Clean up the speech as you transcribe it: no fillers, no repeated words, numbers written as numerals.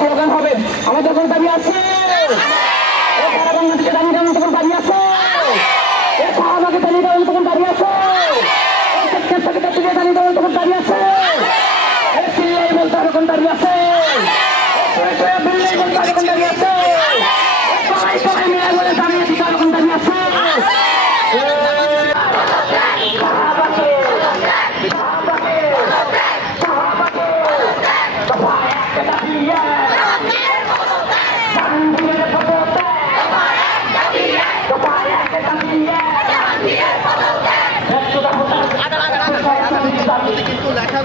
slogan হবে আমাদের কোন দাবি আছে সারা বাংলাদেশে দাবি দেওয়ার মতো কোন দাবি আছে শাহবাগে দাবি দেওয়ার মতো কোন দাবি আছে দাবি দেওয়ার মতো কোন দাবি আছে সিরিয়ায় বলতে হবে কোন দাবি আছে বলতে হবে কোন দাবি আছে সবাই সবাই মিলে বলে দাবি দিতে হবে কোন দাবি আছে কিন্তু লেখা